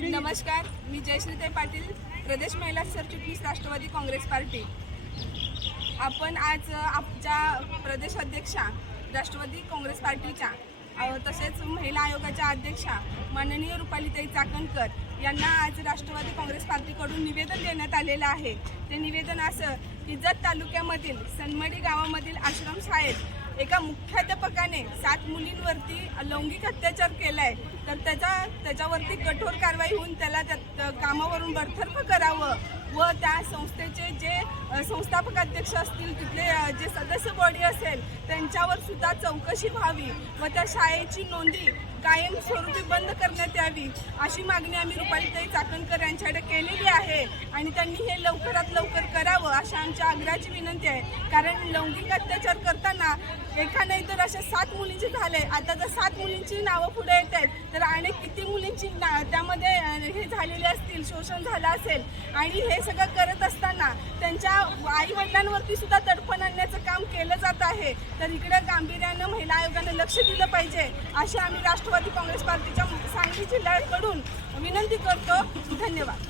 नमस्कार, मी जयश्रीताई पाटील, प्रदेश महिला सरचिटणीस राष्ट्रवादी काँग्रेस पार्टी। आपण आज आमच्या प्रदेश अध्यक्षा राष्ट्रवादी काँग्रेस पार्टीच्या तसेच महिला आयोगाच्या अध्यक्षा माननीय रुपालीताई चाकणकर यांना आज राष्ट्रवादी काँग्रेस पार्टीकडून निवेदन देण्यात आलेलं आहे। ते निवेदन असं की जत तालुक्यामधील सनमडी गावामधील आश्रमशाळेत एका मुख्याध्यापकाने 7 मुलींवरती लैंगिक अत्याचार केलाय, तर त्याच्यावरती कठोर कारवाई होऊन त्याला कामावरून बडतर्फ करावं व त्या संस्थेचे जे संस्थापक अध्यक्ष असतील, तिथले जे सदस्य बॉडी असेल त्यांच्यावर सुद्धा चौकशी व्हावी व त्या शाळेची नोंदी कायमस्वरूपी बंद करण्यात यावी अशी मागणी आम्ही रुपालीताई चाकणकर यांच्याकडे केलेली आहे आणि त्यांनी हे लवकरात लवकर करावं अशी आमच्या आग्रहाची विनंती आहे। कारण लैंगिक अत्याचार करताना एका नाही तर अशा 7 मुलींची झाले। आता जर 7 मुलींची नावं पुढे येत आहेत तर अनेक किती मुलींची त्यामध्ये हे झालेले असतील, शोषण झालं असेल आणि हे सगळं करत असताना त्यांच्या आई वडिलांवरती सुद्धा तडफण आणण्याचं काम केलं जात आहे। तर इकडे गांभीर्यानं महिला आयोगाने लक्ष दिलं पाहिजे अशी आम्ही राष्ट्रवादी काँग्रेस पार्टीच्या सांगली जिल्ह्याकडून विनंती करतो। धन्यवाद।